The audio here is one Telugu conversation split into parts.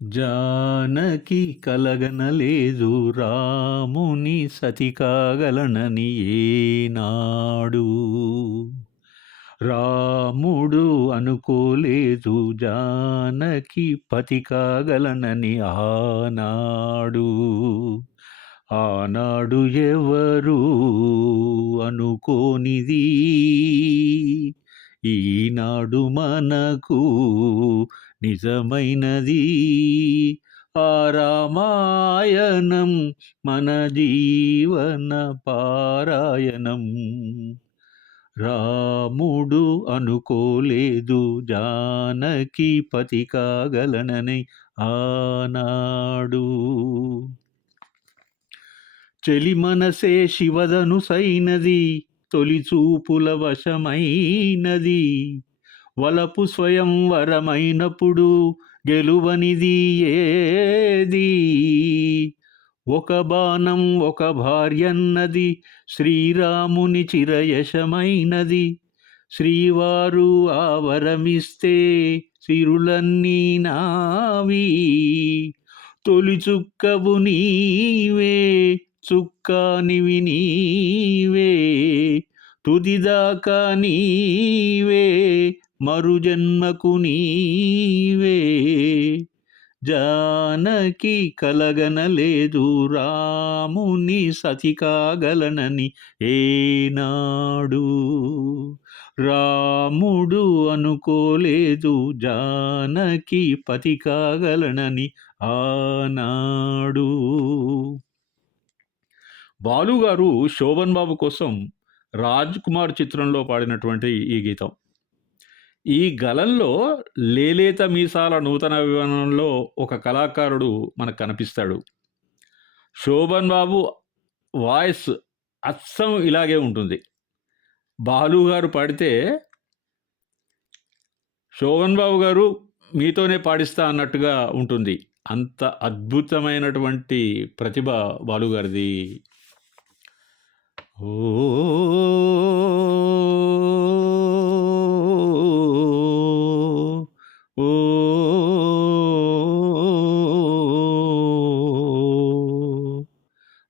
జానకి కలగనలేదు రాముని సతి కాగలనని ఏనాడు రాముడు అనుకోలేదు జానకి పతి కాగలనని ఆనాడు ఆనాడు ఎవరు అనుకోనిది ఈనాడు మనకు నిజమైనది ఆ రామాయణం మన జీవన పారాయణం రాముడు అనుకోలేదు జానకి పతి కాగలనని ఆనాడు చెలి మనసే శివధనుసైనది తొలి చూపుల వశమైనది వలపు స్వయంవరమైనప్పుడు గెలువనిది ఏది ఒక బాణం ఒక భార్యన్నది శ్రీరాముని చిరయశమైనది శ్రీవారు ఆవరమిస్తే సిరులన్నీ నావి తొలి చుక్కవు నీవే చుక్కానివి నీవే తుదిదాకా నీవే మరు జన్మకు నీవే జానకి కలగనలేదు రాముని సతి కాగలనని ఏనాడు రాముడు అనుకోలేదు జానకి పతి కాగలనని ఆనాడు. బాలుగారు శోభన్ బాబు కోసం రాజ్ కుమార్ చిత్రంలో పాడినటువంటి ఈ గీతం. ఈ గలంలో లేలేత మీసాల నూతన వివరణలో ఒక కళాకారుడు మనకు కనిపిస్తాడు. శోభన్ బాబు వాయిస్ అచ్చం ఇలాగే ఉంటుంది. బాలు గారు పాడితే శోభన్ బాబు గారు మీతోనే పాడిస్తా అన్నట్టుగా ఉంటుంది. అంత అద్భుతమైనటువంటి ప్రతిభ బాలుగారిది. ఓ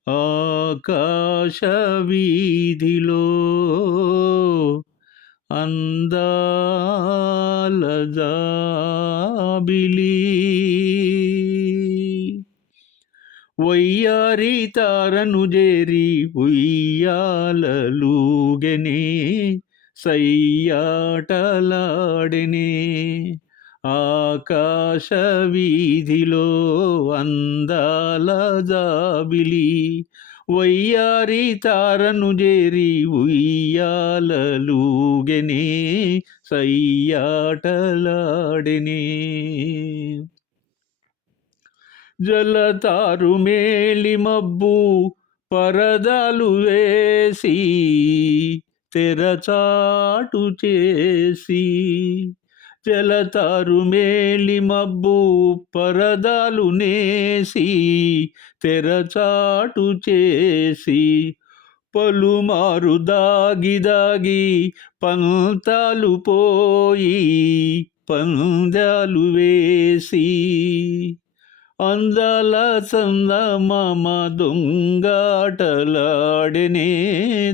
ఆకాశ వీధిలో అందాల జాబిలి వయ్యారి తారను జేరి ఉయ్యాలలుగెనే సయ్యాటలాడెనే ఆకాశ వీధిలో అందాల జాబిలి వయ్యారి తారను జేరి ఉయ్యాలలుగెనే సయ్యాటలాడెనే జలతారు మేలి మబ్బు పరదాలు వేసి తెరచాటు చేసి జలతారు మేలి మబ్బు పరదాలు నేసి తెరచాటు చేసి పలుమారు దాగి దాగి పంతాలు పోయి పందాలు వేసి అందాల చందమామ దొంగాటలాడెనే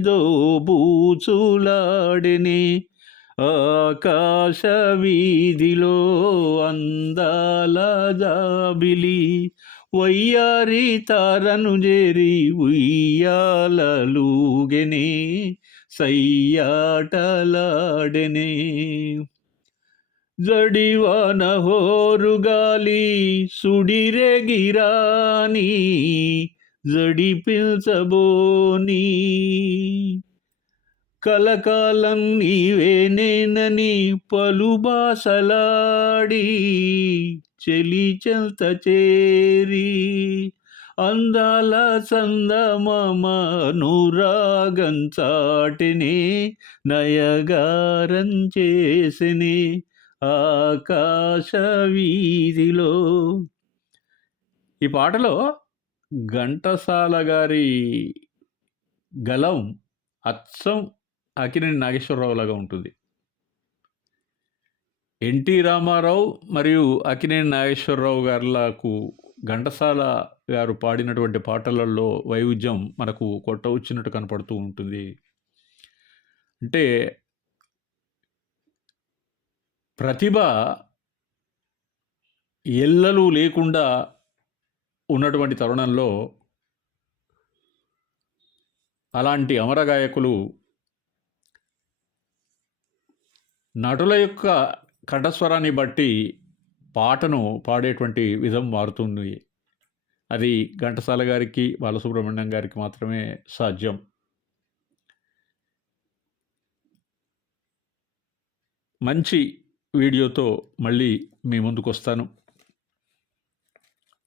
దోబూచులాడెనే ఆకాశ వీధిలో అందాల జాబిలి వయ్యారి తారను జేరి ఉయ్యాలలుగెనే సయ్యాటలాడెనే జడివాన హోరుగాలి సుడిరెగిరాని జడి పిల్చబోని కలకాలం నీవేనేనని పలుబాసలాడి చెలి చెంత చేరి అందాల చందమామ అనురాగం చాటెనే నయగారం చేసెనే ఆకాశ వీధిలో. ఈ పాటలో ఘంటసాల గారి గలం అచ్చం అక్కినేని నాగేశ్వరరావు లాగా ఉంటుంది. ఎన్టీ రామారావు మరియు అక్కినేని నాగేశ్వరరావు గారులకు ఘంటసాల గారు పాడినటువంటి పాటలలో వైవిధ్యం మనకు కొట్టవచ్చినట్టు కనపడుతూ ఉంటుంది. అంటే ప్రతిభ ఎల్లలు లేకుండా ఉన్నటువంటి తరుణంలో అలాంటి అమర గాయకులు నటుల యొక్క కంఠస్వరాన్ని బట్టి పాటను పాడేటువంటి విధం మారుతుంది. అది ఘంటసాల గారికి, బాలసుబ్రహ్మణ్యం గారికి మాత్రమే సాధ్యం. మంచి వీడియోతో మళ్ళీ మీ ముందుకొస్తాను.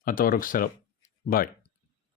అంతవరకు సెలవు. బాయ్.